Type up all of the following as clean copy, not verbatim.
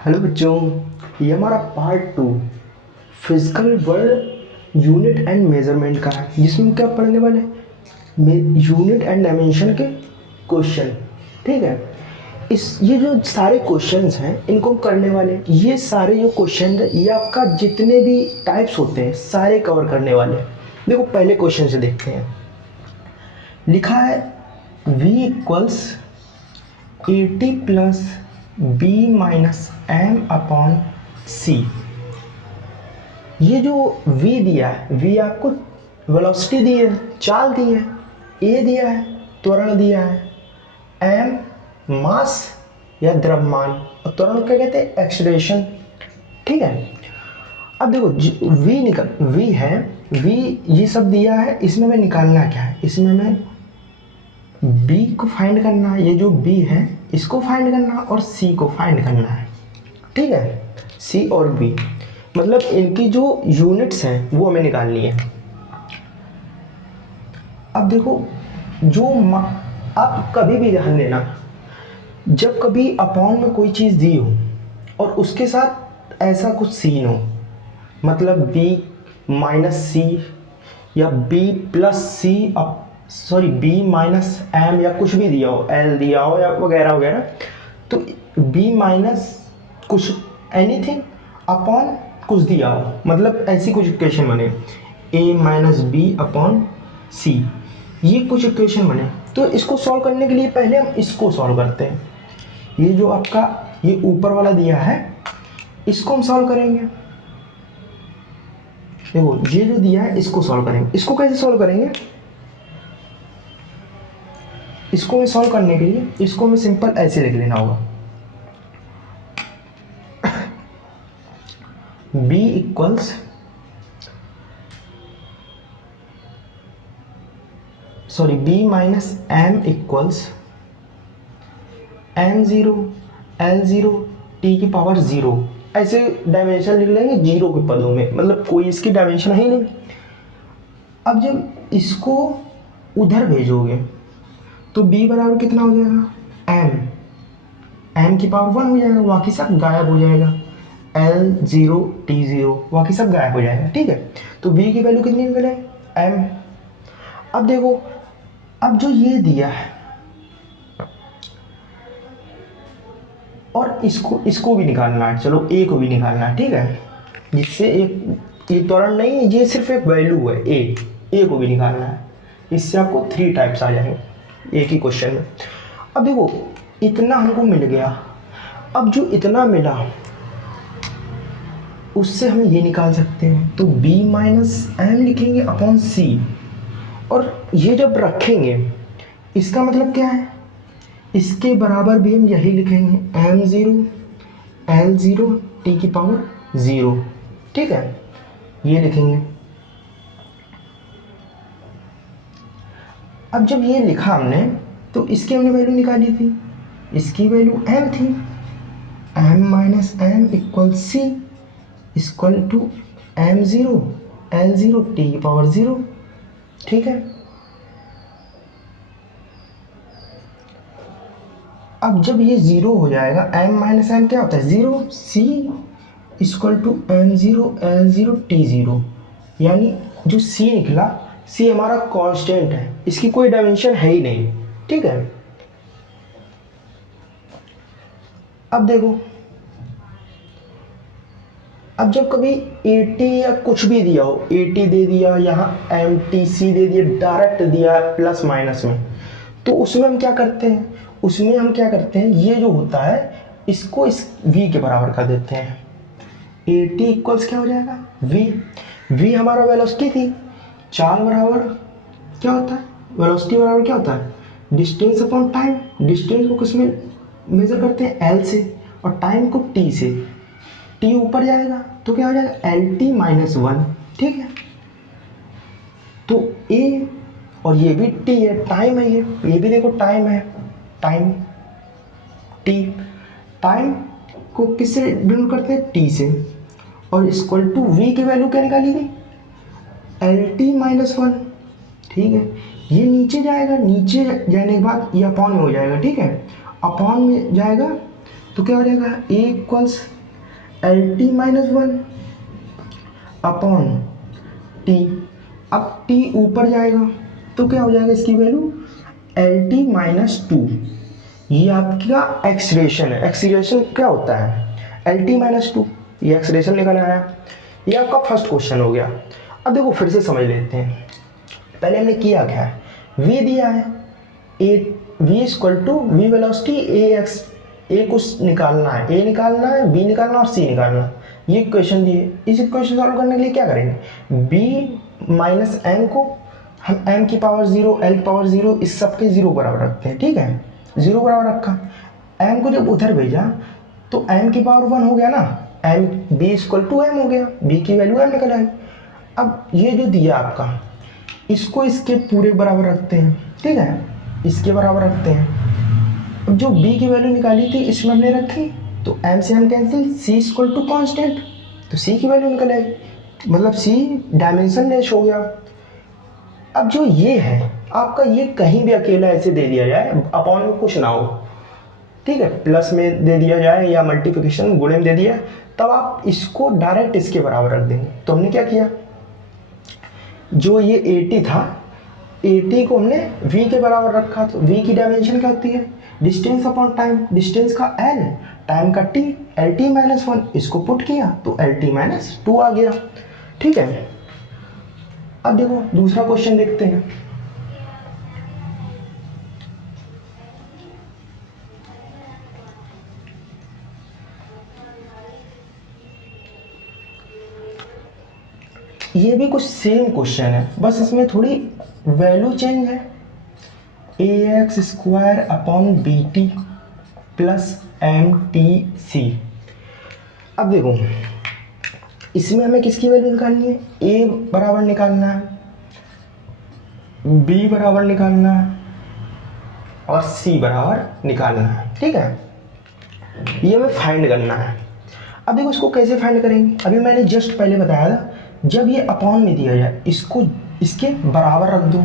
Hello बच्चों, ये हमारा part 2 physical world unit and measurement का है, जिसमें क्या पढ़ने वाले यूनिट एंड डायमेंशन के क्वेश्चन। ठीक है, ये जो सारे क्वेश्चंस हैं इनको हम करने वाले हैं। ये सारे जो क्वेश्चन है ये आपका जितने भी टाइप्स होते हैं सारे कवर करने वाले हैं। देखो पहले क्वेश्चन से देखते हैं। लिखा है v equals 80 plus B minus M upon C. ये जो v दिया है, v आपको वेलोसिटी दी है, चाल दी है, a दिया है, त्वरण दिया है, m मास या द्रव्यमान, और त्वरण क्या कहते हैं, एक्सेलरेशन। ठीक है, अब देखो v है, v ये सब दिया है, इसमें मैं निकालना क्या है, इसमें मैं b को फाइंड करना है, ये जो b है इसको फाइंड करना और c को फाइंड करना है। ठीक है, c और b मतलब इनकी जो यूनिट्स हैं वो हमें निकालनी है। अब देखो आप कभी भी ध्यान देना, जब कभी अपॉन में कोई चीज़ दी हो और उसके साथ ऐसा कुछ सीन हो, मतलब b माइनस सी या b प्लस सी, b माइनस एम या कुछ भी दिया हो, l दिया हो या वगैरह वगैरह, तो b माइनस कुछ एनीथिंग अपॉन कुछ दिया हो, मतलब ऐसी कुछ इक्वेशन बने, a minus B upon C, ये कुछ इक्वेशन बने। तो इसको सॉल्व करने के लिए पहले हम इसको सॉल्व करते हैं। ये जो आपका ये ऊपर वाला दिया है इसको हम सॉल्व करेंगे। देखो ये जो दिया है इसको सॉल्व करेंगे। इसको कैसे सॉल्व करेंगे, इसको मैं सॉल्व करने के लिए इसको मैं सिंपल ऐसे लिख लेना होगा, b equals b minus M equals m0 l0 t की पावर 0, ऐसे डायमेंशन लिख लेंगे जीरो के पदों में, मतलब कोई इसकी डायमेंशन है ही नहीं। अब जब इसको उधर भेजोगे तो b बराबर कितना हो जाएगा, m की पावर 1 हो जाएगा, बाकी सब गायब हो जाएगा, l0 t0 बाकी सब गायब हो जाएगा। ठीक है, तो b की वैल्यू कितनी निकले, m। अब देखो, अब जो ये दिया है और इसको भी निकालना है, चलो a को भी निकालना है। ठीक है, जिससे एक ये त्वरण नहीं है, ये सिर्फ एक वैल्यू है, a को भी निकालना है। इससे आपको 3 टाइप्स आ जाएंगे एक ही क्वेश्चन में। अब देखो इतना हमको मिल गया, अब जो इतना मिला उससे हम ये निकाल सकते हैं, तो b माइनस एम लिखेंगे अपॉन c, और ये जब रखेंगे इसका मतलब क्या है, इसके बराबर भी हम यही लिखेंगे, m0 l0 t की पावर 0। ठीक है, ये लिखेंगे। अब जब ये लिखा हमने तो इसकी हमने वैल्यू निकाली थी, इसकी वैल्यू m थी, m minus M equal c equal to m0 l0 t की पावर 0। ठीक है, अब जब ये 0 हो जाएगा, m माइनस एम क्या होता है 0, c equal to m0 l0 t0, यानी जो c निकला, c हमारा कांस्टेंट है, इसकी कोई डायमेंशन है ही नहीं। ठीक है, अब देखो, अब जब कभी 80 या कुछ भी दिया हो, 80 दे दिया, यहाँ MTC दे दिया, डायरेक्ट दिया प्लस माइनस में, तो उसमें हम क्या करते हैं, ये जो होता है इसको इस v के बराबर कर देते हैं। 80 इक्वल्स क्या हो जाएगा, v हमारा वेलोसिटी थी, चाल बराबर क्या होता है, वेलोसिटी बराबर क्या होता है, डिस्टेंस अपॉन टाइम। डिस्टेंस को किस में मेजर करते हैं, l से, और टाइम को t से। t ऊपर जाएगा तो क्या हो जाएगा, lt माइनस 1। ठीक है, तो a और ये भी t है, टाइम है, ये भी देखो टाइम है, टाइम टाइम को किससे डिनोट करते हैं, t से, और इक्वल टू v की वैल्यू क्या निकाली थी, lt माइनस 1। ठीक है, ये नीचे जाएगा, नीचे जाने के बाद ये अपॉन में हो जाएगा। ठीक है, अपॉन में जाएगा तो क्या हो जाएगा A equals L T minus one upon T. अब टी ऊपर जाएगा तो क्या हो जाएगा इसकी value L T minus two. ये आपका एक्सलेशन है। एक्सलेशन क्या होता है एल टी माइनस टू, ये एक्सलेशन निकल आया। ये आपका फर्स्ट क्वेश्चन हो गया। अब देखो फिर से समझ लेते हैं। पहले हमने किया क्या है, v दिया है A v equal to V velocity A X, A कुछ निकालना है, ए निकालना है, बी निकालना और सी निकालना। ये इक्वेशन दिए, इस इक्वेशन सॉल्व करने के लिए क्या करेंगे, b माइनस एम को हम m की पावर जीरो, l की पावर जीरो, इस सब के जीरो बराबर रखते हैं। ठीक है, जीरो बराबर रखा, m को जब उधर भेजा तो m की पावर वन हो गया ना, m b equal to M हो गया, b की वैल्यू m निकल आई। अब ये जो दिया आपका, इसको इसके पूरे बराबर रखते हैं। ठीक है, इसके बराबर रखते हैं। अब जो b की वैल्यू निकाली थी इसमें हमने रखी, तो m से m cancel, c equal to constant, तो c की वैल्यू निकल आई, मतलब c डायमेंशन लेस हो गया। अब जो ये है आपका, ये कहीं भी अकेला ऐसे दे दिया जाए, अपॉन में कुछ ना हो, ठीक है, प्लस में दे दिया जाए या मल्टीप्लिकेशन गुणे में दे दिया, तब आप इसको डायरेक्ट इसके बराबर रख देंगे। तो हमने क्या किया, जो ये 80 था, 80 को हमने v के बराबर रखा, तो v की डायमेंशन क्या होती है, डिस्टेंस अपॉन टाइम, डिस्टेंस का l, टाइम का t, L T minus one, इसको पुट किया तो एल टी माइनस टू आ गया। ठीक है, अब देखो दूसरा क्वेश्चन देखते हैं। ये भी कुछ सेम क्वेश्चन है, बस इसमें थोड़ी वैल्यू चेंज है। A X square upon B T plus M T C. अब देखो इसमें हमें किसकी वैल्यू निकालनी है, ए बराबर निकालना है, बी बराबर निकालना है और सी बराबर निकालना है। ठीक है, ये हमें फाइंड करना है। अब देखो इसको कैसे फाइंड करेंगे, अभी मैंने जस्ट पहले बताया था, जब ये अपॉन में दिया जाए इसको इसके बराबर रख दो।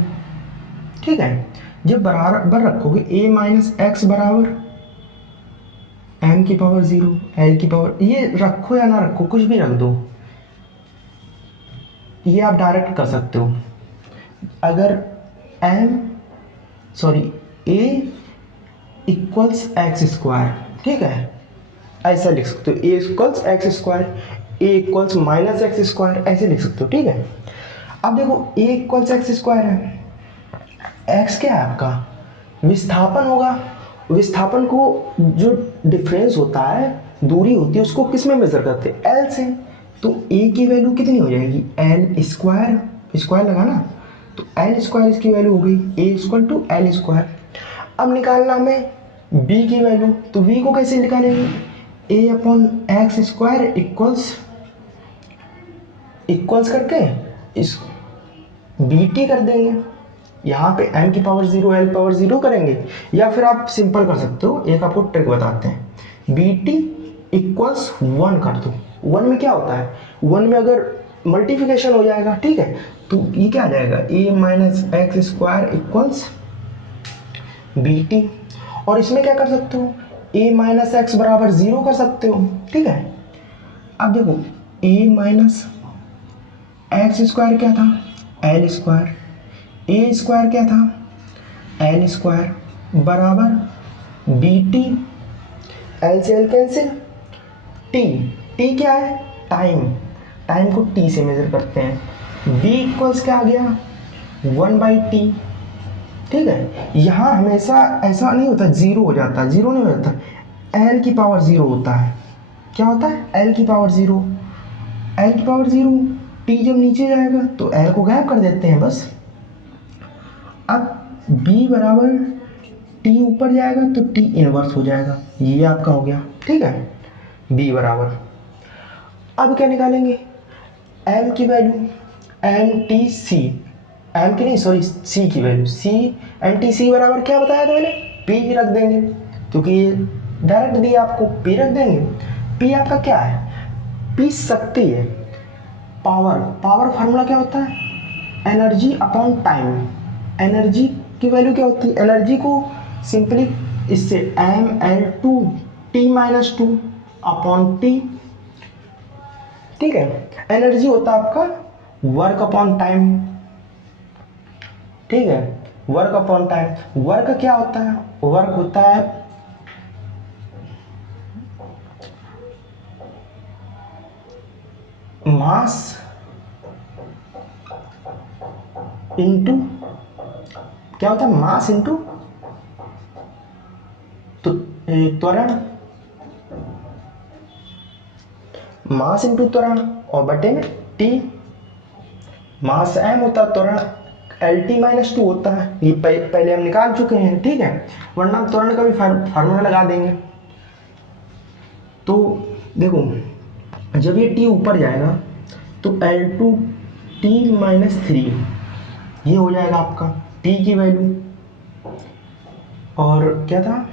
ठीक है, जब बराबर रखोगे a माइनस एक्स बराबर m की पावर जीरो, l की पावर, ये रखो या ना रखो कुछ भी रख दो, ये आप डायरेक्ट कर सकते हो। अगर a इक्वल्स एक्स स्क्वायर, ठीक है, ऐसा लिख सकते हो, a equals x square, a equals minus x square, ऐसे लिख सकते हो। ठीक है, अब देखो a इक्वल्स एक्स स्क्वायर है, x क्या है आपका, विस्थापन होगा। विस्थापन को जो डिफरेंस होता है, दूरी होती है, उसको किस में मेजर करते हैं, l से। तो a की वैल्यू कितनी हो जाएगी, l स्क्वायर, स्क्वायर लगाना, तो l स्क्वायर इसकी वैल्यू हो गई a equal to L square. अब निकालना हमें b की वैल्यू, तो v को कैसे निकालेंगे, a upon x square equals करके इस bt कर देंगे, यहाँ पे m की power zero, l power zero करेंगे, या फिर आप सिंपल कर सकते हो, एक आपको ट्रिक बताते हैं, bt इक्वल्स वन कर दो। वन में क्या होता है, वन में अगर मल्टीप्लिकेशन हो जाएगा, ठीक है, तो ये क्या आ जाएगा, a minus x square equals bt, और इसमें क्या कर सकते हो, a माइनस एक्स बराबर जीरो कर सकते हो। ठीक है, अब देखो a माइनस एक्स स्क्वायर क्या था, एल स्क्वायर, ए स्क्वायर क्या था, एल स्क्वायर बराबर बी टी, एल से एल कैंसिल, टी, टी क्या है, टाइम, टाइम को टी से मेजर करते हैं, बी इक्वल्स क्या आ गया, वन बाई टी। ठीक है, यहाँ हमेशा ऐसा नहीं होता जीरो हो जाता, जीरो नहीं हो जाता, एल की पावर जीरो होता है, क्या होता है, एल की पावर जीरो, एल की पावर जीरो, टी जब नीचे जाएगा तो एल को गायब कर देते हैं बस। अब b बराबर t ऊपर जाएगा तो t इनवर्स हो जाएगा, ये आपका हो गया। ठीक है, b बराबर, अब क्या निकालेंगे, m की वैल्यू, mtc, m की नहीं सॉरी c की वैल्यू, c mtc बराबर क्या बताया था मैंने, p रख देंगे, क्योंकि ये डायरेक्ट दिया आपको, p रख देंगे। p आपका क्या है, p शक्ति है, पावर, पावर फार्मूला क्या होता है, एनर्जी अपॉन टाइम। एनर्जी की वैल्यू क्या होती है, एनर्जी को सिंपली इससे ml2 t-2 अपॉन टी, ठीक है। एनर्जी होता है आपका वर्क अपॉन टाइम, ठीक है, वर्क अपॉन टाइम। वर्क क्या होता है? वर्क होता है मास इंटू, क्या होता है? मास इंटू त्वरण, मास इंटू त्वरण और बटे में टी। मास m होता है, त्वरण LT-2 होता है। ये पहले हम निकाल चुके हैं, ठीक है, वरना हम त्वरण का भी फार्मूला लगा देंगे। तो देखो, जब ये t ऊपर जाएगा तो L2T-3 ये हो जाएगा आपका t की वैल्यू। और क्या था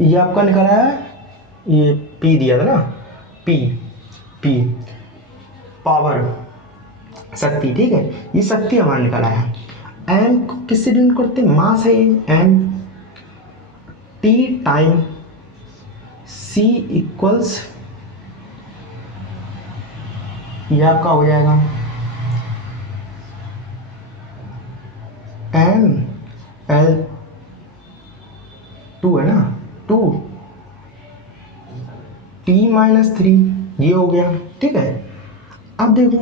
ये आपका निकाला है, ये p दिया था ना, p पावर, शक्ति, ठीक है, ये शक्ति हमारा निकाला है। m को किससे डिनोट करते हैं? मास है ये, m t time c equals, ये आपका हो जाएगा m L2 है ना, 2 T-3, ये हो गया, ठीक है। अब देखो,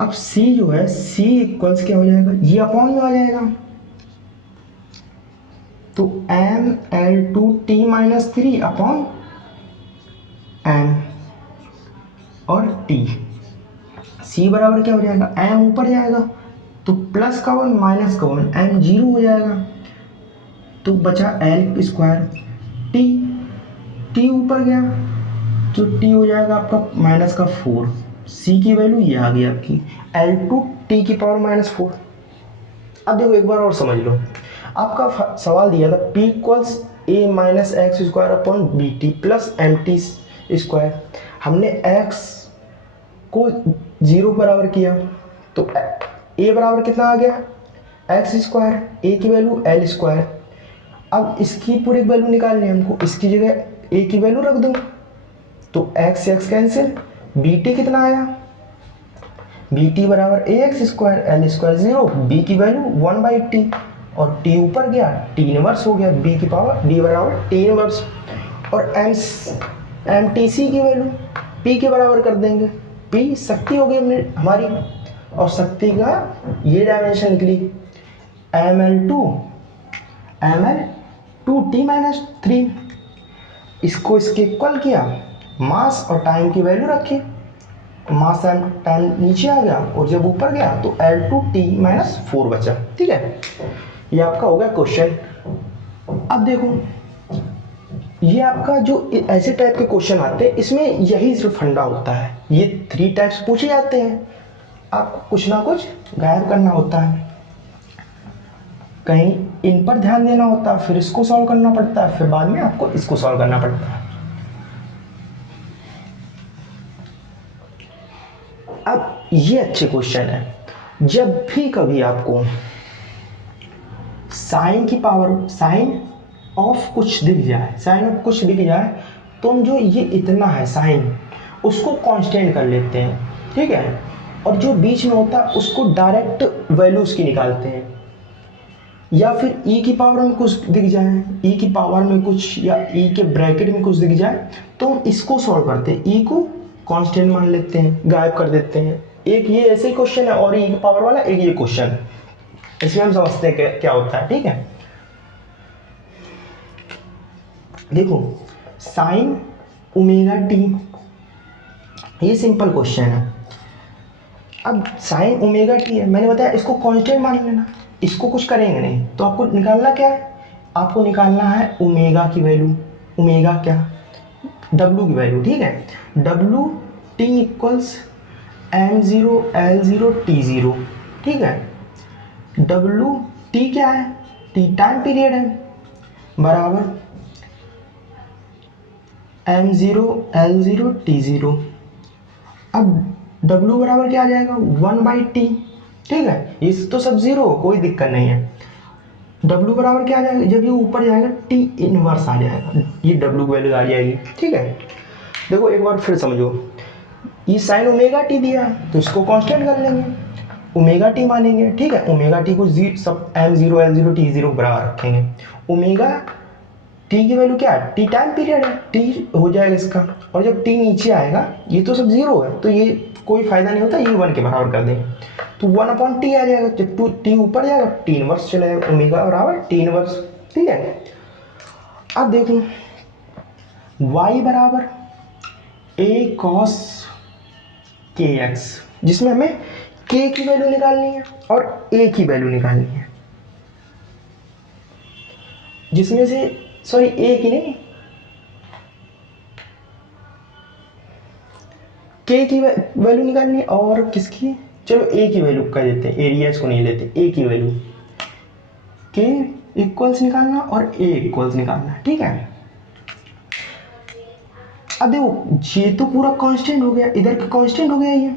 अब c जो है, c इक्वल्स क्या हो जाएगा? ये अपॉन में आ जाएगा, तो m L2T-3 अपॉन m और t। c बराबर क्या हो जाएगा? m ऊपर जाएगा तो प्लस का 1 माइनस का 1, m 0 हो जाएगा, तो बचा l स्क्वायर, t ऊपर गया तो t हो जाएगा आपका माइनस का 4। c की वैल्यू ये आ गई आपकी L2T⁻⁴। अब देखो एक बार और समझ लो, आपका सवाल दिया था p equals a-x² upon bt plus mt²। हमने x को 0 बराबर किया तो a बराबर कितना आ गया? x², a की वैल्यू l²। अब इसकी पूरी वैल्यू निकालनी है हमको, इसकी जगह a की वैल्यू रख दो तो x से x कैंसिल, bt कितना आया? bt बराबर ax², l² 0, b की वैल्यू 1/t और t ऊपर गया, t इनवर्स हो गया, b की पावर d बराबर t इनवर्स। और mtc की वैल्यू p के बराबर कर देंगे, p शक्ति हो गई हमने हमारी, और शक्ति का ये डायमेंशन निकली ml2T-3। इसको इसके इक्वल किया, मास और टाइम की वैल्यू रखी, मास एंड टाइम नीचे आ गया और जब ऊपर गया तो L2T-4 बचा, ठीक है। ये आपका हो गया क्वेश्चन। अब देखो, ये आपका जो ऐसे टाइप के क्वेश्चन आते हैं, इसमें यही सिर्फ फंडा होता है, ये 3 टाइप्स पूछे जाते हैं, आपको कुछ ना कुछ गायब करना होता है, कहीं इन पर ध्यान देना होता है, फिर इसको सॉल्व करना पड़ता है, फिर बाद में आपको इसको सॉल्व करना पड़ता है। अब ये अच्छे क्वेश्चन है, जब भी कभी आपको साइन की पावर, साइन ऑफ कुछ दिख जाए, साइन ऑफ कुछ दिख जाए, तो हम जो ये इतना है साइन, उसको कांस्टेंट कर लेते हैं, ठीक है, और जो बीच में होता है उसको डायरेक्ट वैल्यू उसकी निकालते हैं। या फिर e की पावर में कुछ दिख जाए, e की पावर में कुछ या e के ब्रैकेट में कुछ दिख जाए, तो हम इसको सॉल्व करते हैं, e को कांस्टेंट मान लेते हैं, गायब कर देते हैं। एक ये ऐसे ही क्वेश्चन है और e की पावर वाला एक ये क्वेश्चन, इसमें हम समझते हैं क्या होता है, ठीक है। देखो, साइन ओमेगा टी, ये सिंपल क्वेश्चन है। अब साइन ओमेगा टी है, मैंने बताया इसको कांस्टेंट मान लेना, इसको कुछ करेंगे नहीं, तो आपको निकालना क्या है? आपको निकालना है ओमेगा की वैल्यू, ओमेगा क्या, W की वैल्यू, ठीक है। W t equals m0 l0 t0, ठीक है। W t क्या है? t टाइम पीरियड है, बराबर m0 l0 t0। अब W बराबर क्या आ जाएगा? 1/t, ठीक है, इस तो सब जीरो, कोई दिक्कत नहीं है। W बराबर क्या आ जाएगा, जब ये ऊपर जाएगा T इनवर्स आ जाएगा, ये W की वैल्यू आ जाएगी। ठीक है, देखो एक बार फिर समझो, ये साइन ओमेगा टी दिया है तो इसको कांस्टेंट कर लेंगे, ओमेगा टी मानेंगे। ठीक है, ओमेगा टी को सब M0 L0 T0 बराबर रखेंगे। ओमेगा टी की वैल्यू क्या है, टी टाइम पीरियड है, टी हो जाएगा इसका, और जब टी नीचे आएगा ये तो सब जीरो है तो ये कोई फायदा नहीं होता, ये 1 के बराबर कर दें तो 1/t आ जाएगा। जब टी ऊपर जाएगा टी इनवर्स चला जाएगा, ओमेगा बराबर टी इनवर्स। ठीक है, अब देखो y बराबर a cos kx, जिसमें हमें k की वैल्यू निकालनी है और a की वैल्यू निकालनी है, जिसमें से सॉरी a की नहीं, k की वैल्यू निकालनी है और किसकी, चलो a की वैल्यू कर देते हैं, एरिया इसको नहीं लेते, a की वैल्यू, k इक्वल्स निकालना और a इक्वल्स निकालना। ठीक है, अब देखो ये तो पूरा कांस्टेंट हो गया, इधर का कांस्टेंट हो गया ये,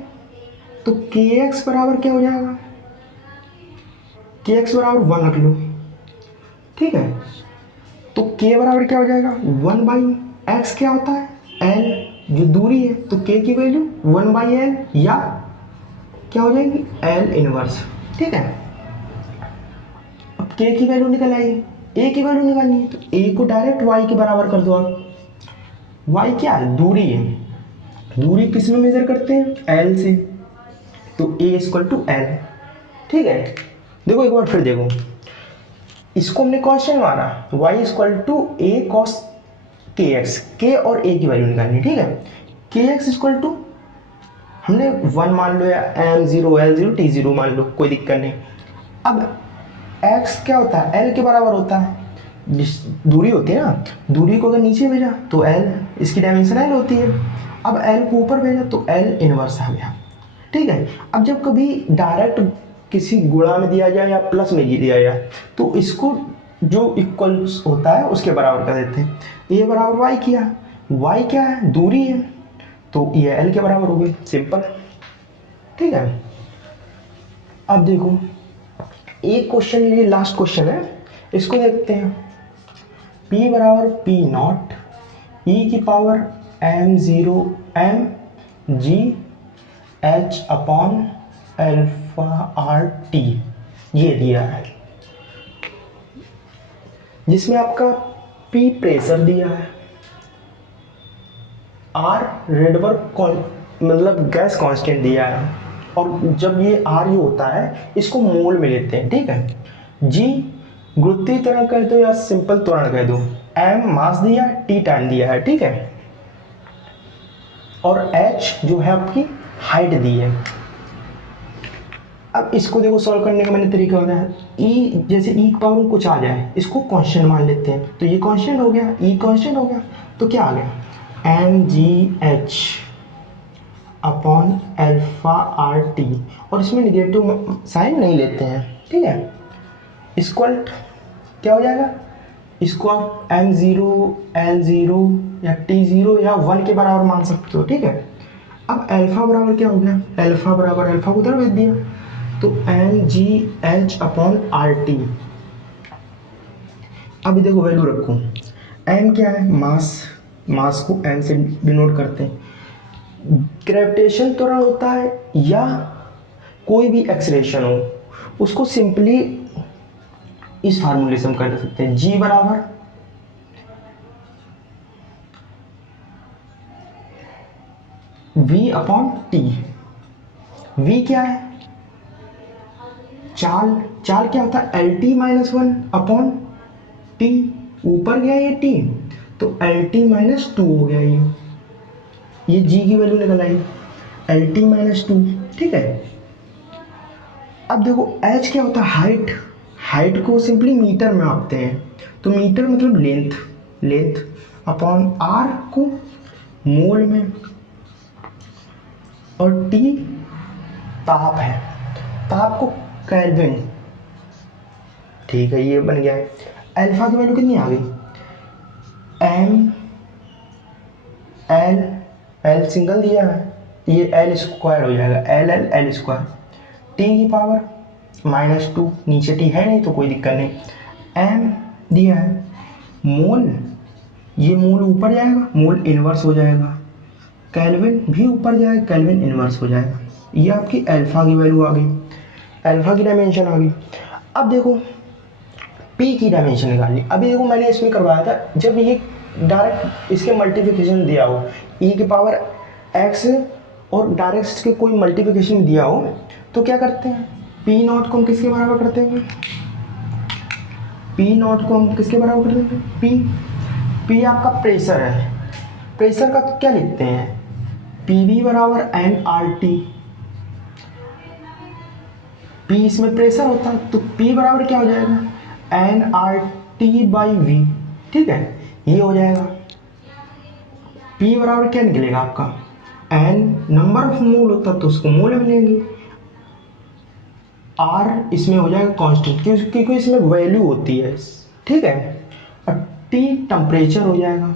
तो kx बराबर क्या हो जाएगा, kx बराबर 1 रख लो। ठीक है, तो k बराबर क्या हो जाएगा 1/x, क्या होता है l, जो दूरी है, तो k की वैल्यू 1/l या क्या हो जाएगी l इनवर्स। ठीक है, अब k की वैल्यू निकल आई, a की वैल्यू निकालनी है तो a को डायरेक्ट y के बराबर कर दो आप। y क्या है, दूरी है, दूरी किस में मेजर करते हैं l से, तो a = l। ठीक है, देखो एक बार फिर देखो, इसको हमने कांस्टेंट माना, y = a cos kx, k और a की वैल्यू निकालनी। ठीक है, kx = हमने 1 मान लो या M0 L0 T0 मान लो, कोई दिक्कत नहीं। अब x क्या होता है, l के बराबर होता है, जिस दूरी होती है ना, दूरी को अगर नीचे भेजा तो l, इसकी डायमेंशन l होती है, अब l को ऊपर भेजा तो l इनवर्स आ गया। ठीक है, अब जब कभी डायरेक्ट किसी गुणा में दिया जाए या प्लस में दिया जाए तो इसको जो इक्वल्स होता है उसके बराबर कर देते हैं। a बराबर y किया, y क्या है, दूरी है, तो ये l के बराबर हो गई, सिंपल। ठीक है, अब देखो एक क्वेश्चन, ये लास्ट क्वेश्चन है, इसको देखते हैं। p बराबर p0 e⁻m0 m g h/αrt ये दिया है, जिसमें आपका p प्रेशर दिया है, r रेडबर्ग मतलब गैस कांस्टेंट दिया है, और जब ये r ये होता है इसको मोल में लेते हैं। ठीक है, g गुरुत्वीय त्वरण कह दो या सिंपल त्वरण कह दो, m मास दिया है, t टाइम दिया है। ठीक है, और h जो है आपकी हाइट दी है। अब इसको देखो सॉल्व करने का मैंने तरीका होता है, e जैसे e की पावर कुछ आ जाए इसको कांस्टेंट मान लेते हैं, तो ये कांस्टेंट हो गया, e कांस्टेंट हो गया, तो क्या आ गया mgh/αrt, और इसमें निगेटिव साइन नहीं लेते हैं। ठीक है, इक्वल क्या हो जाएगा, इसको आप m0 L0 या T0 या 1 के बराबर मान सकते हो। ठीक है, अब अल्फा बराबर क्या हो गया, अल्फा बराबर अल्फा को उधर भेज दिया, तो mgh/rt। अब देखो वैल्यू रखो, m क्या है, मास, मास को m से डिनोट करते हैं। ग्रेविटेशन त्वरण होता है या कोई भी एक्सलेरेशन हो, उसको सिंपली इस फार्मूले से हम कर सकते हैं, g बराबर v/t। v क्या है, चाल, चाल क्या होता है LT-1/t, ऊपर गया ये t तो LT-2 हो गया, ये g की वैल्यू निकल आई LT-2। ठीक है, अब देखो h क्या होता है, हाइट, हाइट को सिंपली मीटर में मापते हैं, तो मीटर मतलब लेंथ, लेंथ अपॉन r को मोल में, और T ताप है, ताप को केल्विन। ठीक है, ये बन गया है। अल्फा की वैल्यू कितनी आ गई, m l, l सिंगल दिया है, ये l स्क्वायर हो जाएगा, l स्क्वायर, t की पावर -2, नीचे t है नहीं तो कोई दिक्कत नहीं, एम दिया है, मोल, ये मोल ऊपर जाएगा, मोल इन्वर्स हो जाएगा, केल्विन भी ऊपर जाएगा, केल्विन इन्वर्स हो जाएगा। ये आपकी अल्फा की वैल्यू आ गई, अल्फा की डायमेंशन आ गई। अब देखो पी की डायमेंशन निकालनी। अभी देखो मैंने इसमें करवाया था, जब ये डायरेक्ट इसके मल्टीप्लिकेशन दिया हो ई की पावर एक्स और डायरेक्ट इसके कोई मल्टीप्लिकेशन दिया हो तो क्या करते हैं, पी नॉट को हम किसके बराबर कर देंगे, पी नॉट को हम किसके बराबर कर देंगे, पी आपका प्रेशर है, प्रेशर का क्या लिखते हैं, पी वी बराबर एन आर टी, पी इसमें प्रेशर होता है तो पी बराबर क्या हो जाएगा, N R T by V, ठीक है, ये हो जाएगा। पी बराबर क्या निकलेगा आपका, एन नंबर ऑफ मोल होता तो उसको मोल में लेंगे, आर इसमें हो जाएगा कांस्टेंट क्योंकि इसमें वैल्यू होती है, ठीक है, और टी टेम्परेचर हो जाएगा,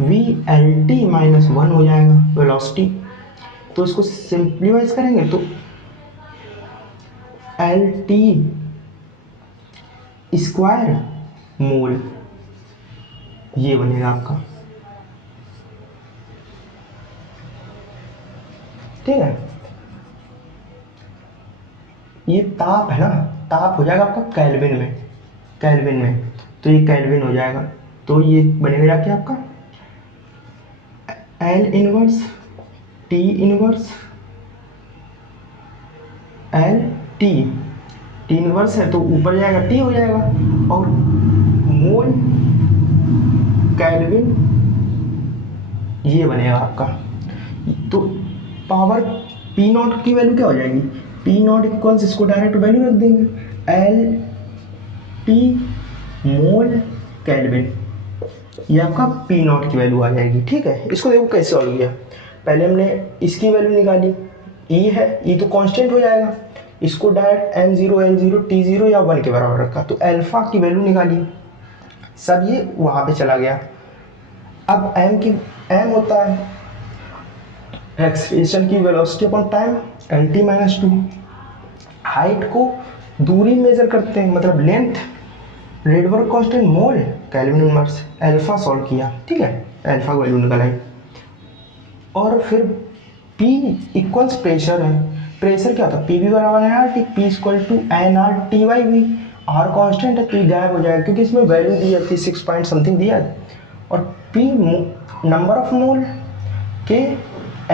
वी एल टी माइनस 1 हो जाएगा वेलोसिटी। तो इसको सिंप्लीफाइज करेंगे तो एल टी स्क्वायर मोल, ये बनेगा आपका, ठीक है। ये ताप है ना, ताप हो जाएगा आपका केल्विन में, केल्विन में, तो ये केल्विन हो जाएगा, तो ये बनेगा जाके आपका L inverse T inverse L T, T inverse है तो ऊपर जाएगा टी हो जाएगा, और मोल केल्विन ये बनेगा आपका। तो पावर पी नॉट की वैल्यू क्या हो जाएगी, पी नॉट इक्वल्स, इसको डायरेक्ट वैल्यू रख देंगे, एल टी मोल केल्विन, ये आपका पी नॉट की वैल्यू आ जाएगी, ठीक है। इसको देखो कैसे सॉल्व किया, पहले हमने इसकी वैल्यू निकाली, ई है, ई तो कांस्टेंट हो जाएगा, इसको direct M zero L zero T zero या 1 के बराबर रखा, तो अल्फा की वैल्यू निकाली, सब ये वहाँ पे चला गया। अब एम होता है एक्सलेशन की velocity upon time, L T minus 2, height को दूरी मेजर करते हैं मतलब लेंथ, रेडबर्ग कांस्टेंट मोल केल्विन इनवर्स, अल्फा सॉल्व किया, ठीक है, अल्फा की वैल्यू निकल आई। और फिर P इक्वल्स प्रेशर है, प्रेशर क्या होता है, पी वी बराबर है R T, P equal to N R T by V, R constant है तो ये गायब हो जाएगा क्योंकि इसमें वैल्यू दी जाती है 6 पॉइंट समथिंग दिया है, और P नंबर ऑफ मोल के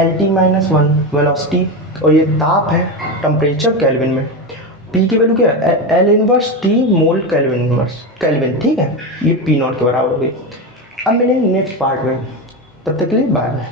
एल टी माइनस 1 वेलोसिटी, और ये ताप है टेम्परेचर केल्विन में, P की वैल्यू क्या है, एल इनवर्स टी मोल केल्विन इनवर्स केल्विन, ठीक है, ये P नॉट के बराबर हो गई। अब मिलेंगे नेक्स्ट पार्ट में, तब तक के लिए बाय बाय।